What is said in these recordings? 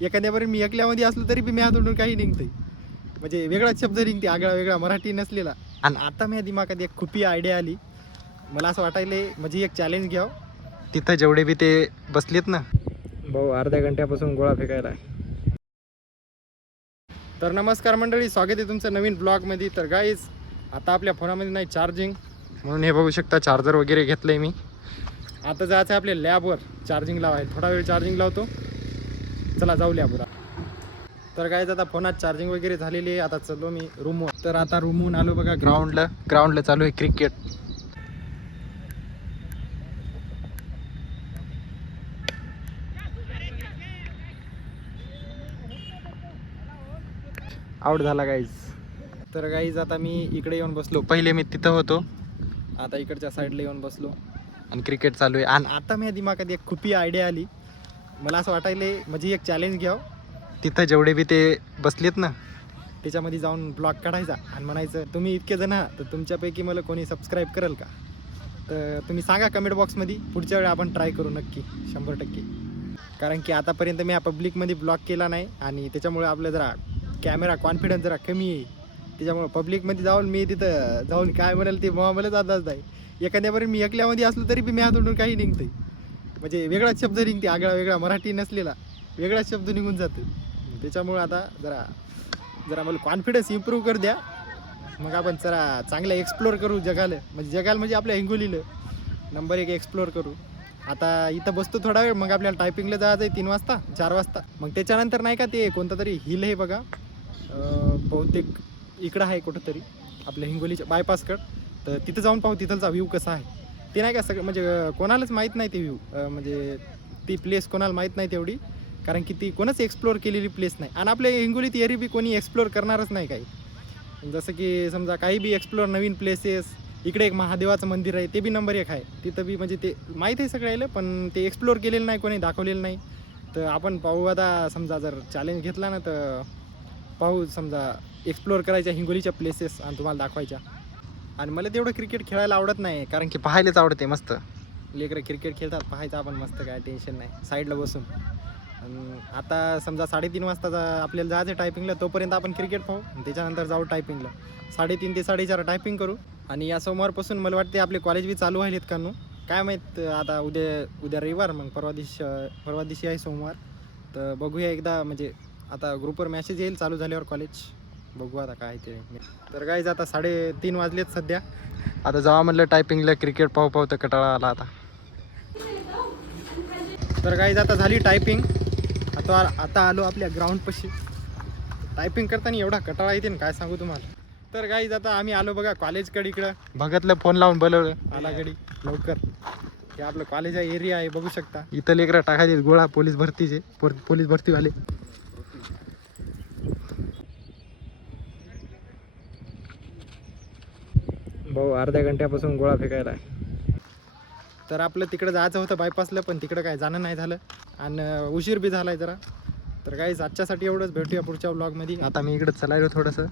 एखाद्यावर मी एकल्यामध्ये असलो तरी बी तोंडून काही निघतंय, म्हणजे वेगळाच शब्द निघते, आगळा वेगळा मराठी नसलेला. आणि आता माझ्या दिमागात एक खुपी आयडिया आली. मला असं वाटायले म्हणजे एक चॅलेंज घ्यावं. तिथं जेवढे बी ते बसलेत ना भाऊ, अर्ध्या घंट्यापासून गोळा फेकायला आहे. तर नमस्कार मंडळी, स्वागत आहे तुमचं नवीन ब्लॉगमध्ये. तर गाईज आता आपल्या फोनामध्ये नाही चार्जिंग, म्हणून हे बघू शकता चार्जर वगैरे घेतलं आहे मी. आता जायचं आहे आपल्या लॅबवर चार्जिंग लावायला. थोडा वेळ चार्जिंग लावतो, चला जाऊ लॅबवर. तर गाईज आता फोनात चार्जिंग वगैरे झालेली आहे. आता चलो मी रूमवर. तर आता रूमहून आलो बघा ग्राउंडला चालू आहे क्रिकेट. आउट झाला गाईज. तर गाईज आता मी इकडे येऊन बसलो. पहिले मी तिथं होतो, आता इकडच्या साईडला येऊन बसलो आणि क्रिकेट चालू आहे. आणि आता माझ्या दिमागात एक खुपी आयडिया आली. मला असं वाटायले म्हणजे एक चॅलेंज घ्यावं. तिथं जेवढे बी ते बसलेत ना त्याच्यामध्ये जाऊन ब्लॉग काढायचा आणि म्हणायचं तुम्ही इतके जण आहात तर तुमच्यापैकी मला कोणी सबस्क्राईब करेल का. तर तुम्ही सांगा कमेंट बॉक्समध्ये. पुढच्या वेळी आपण ट्राय करू नक्की 100%. कारण की आतापर्यंत मी पब्लिकमध्ये ब्लॉग केला नाही आणि त्याच्यामुळे आपलं जरा कॅमेरा कॉन्फिडन्स जरा कमी आहे. त्याच्यामुळे पब्लिकमध्ये जाऊन मी तिथं जाऊन काय म्हणाल ते मलाच अंदाज नाही. एखाद्यावर मी एकल्यामध्ये असलो तरी बी तोंडून काही निघतंय, म्हणजे वेगळाच शब्द निघते, आगळा वेगळा मराठी नसलेला वेगळाच शब्द निघून जातो. त्याच्यामुळे आता जरा मला कॉन्फिडन्स इम्प्रूव्ह कर द्या. मग आपण जरा चांगलं एक्सप्लोर करू जगाला, म्हणजे आपल्या हिंगोलीला नंबर 1 एक्सप्लोर करू. आता इथं बसतो थोडा वेळ, मग आपल्याला टायपिंगला जायचं आहे 3 वाजता 4 वाजता. मग त्याच्यानंतर नाही का ते कोणतं तरी हिल आहे बघा, बहुतेक इकडं आहे कुठंतरी आपल्या हिंगोलीच्या बायपासकडं. तर तिथं जाऊन पाहू तिथलचा व्ह्यू कसा आहे ते. नाही का सगळं म्हणजे कोणालाच माहीत नाही ते व्ह्यू, म्हणजे ती प्लेस कोणाला माहीत नाही तेवढी, कारण की ती कोणच एक्सप्लोर केलेली प्लेस नाही. आणि आपल्या हिंगोलीत एरी बी कोणी एक्सप्लोर करणारच नाही काही. जसं की समजा काही बी एक्सप्लोर नवीन प्लेसेस. इकडे एक महादेवाचं मंदिर आहे, ते बी नंबर 1 आहे. तिथं बी म्हणजे ते माहीत आहे सगळ्याला, पण ते एक्सप्लोर केलेलं नाही, कोणी दाखवलेलं नाही. तर आपण पाहू आता, समजा जर चॅलेंज घेतला ना तर पाहू, समजा एक्सप्लोर करायच्या हिंगोलीच्या प्लेसेस आणि तुम्हाला दाखवायच्या. आणि मला तेवढं क्रिकेट खेळायला आवडत नाही, कारण की पाहायलाच आवडते. मस्त लेकरं क्रिकेट खेळतात, पाहायचं आपण मस्त, काय टेन्शन नाही, साईडला बसून. आणि आता समजा 3:30 वाजता आपल्याला जायचं टायपिंगला, तोपर्यंत आपण क्रिकेट पाहू आणि त्याच्यानंतर जाऊ टायपिंगला. 3:30 ते 4:30 टायपिंग करू. आणि या सोमवारपासून मला वाटते आपले कॉलेज बी चालू व्हायलेत का नो काय माहीत. आता उद्या रविवार, मग परवा दिवशी आहे सोमवार. तर बघूया एकदा, म्हणजे आता ग्रुपवर मॅसेज येईल चालू झाल्यावर कॉलेज. बघू आता काय ते. तर गाईज आता 3:30 वाजलेत सध्या. आता जावा म्हटलं टायपिंगला, क्रिकेट पाहू तर कटाळा आला आता. तर गाईज आता झाली टायपिंग. आता आलो आपल्या ग्राउंडपाशी. टायपिंग करताना एवढा कटाळा येते ना काय सांगू तुम्हाला. तर गाईज आता आम्ही आलो बघा कॉलेजकडे. इकडं भगतला फोन लावून बोलवलं, आला गडी लवकर. हे आपलं कॉलेज एरिया आहे, बघू शकता. इथं लेकरं टाकायचे गोळा पोलीस भरतीवाले. भाऊ अर्ध्या घंट्यापासून गोळा फेकायला आहे. तर आपलं तिकडं जायचं होतं बायपासला, पण तिकडं काय जाणं नाही झालं आणि उशीर बी झाला आहे जरा. तर गाईज आजच्यासाठी एवढंच. भेटूया पुढच्या व्लॉगमध्ये. आता मी इकडं चलायलो थोडंसं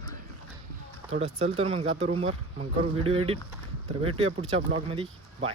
चलतो, मग जातो रूमवर, मग करू व्हिडिओ एडिट. तर भेटूया पुढच्या ब्लॉगमध्ये.